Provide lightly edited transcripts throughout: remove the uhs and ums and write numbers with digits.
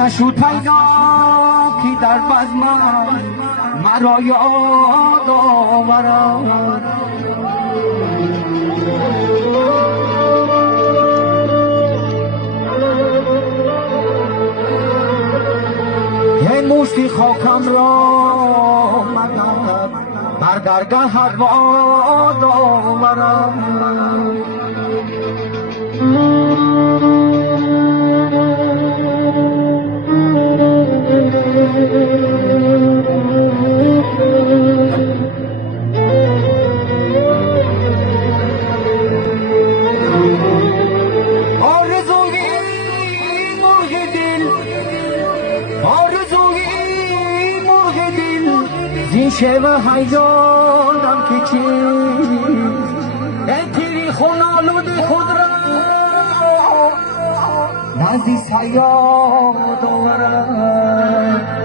نشد پیدا که در بزم مرا یاد آورد. یه مشتی خاکم را مدد بر درگاه باد آورد. زین شب حیدانم که چیست انتیری خونالود خود را نزدی سیاد آورد.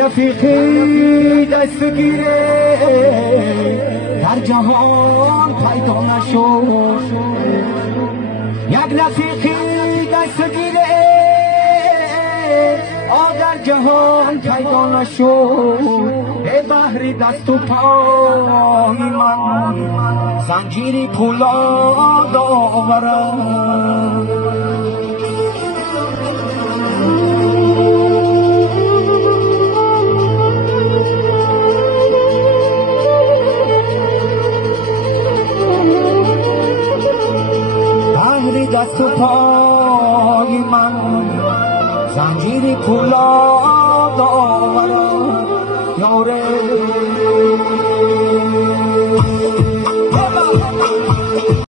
رفیقی دست گیره در جهان پیدا نشد. یک رفیقی دست گیره در جهان پیدا نشد. به بحر دست و پای من زنجیری پولاد آورد. دست و پای من زنجیری پولاد آورد.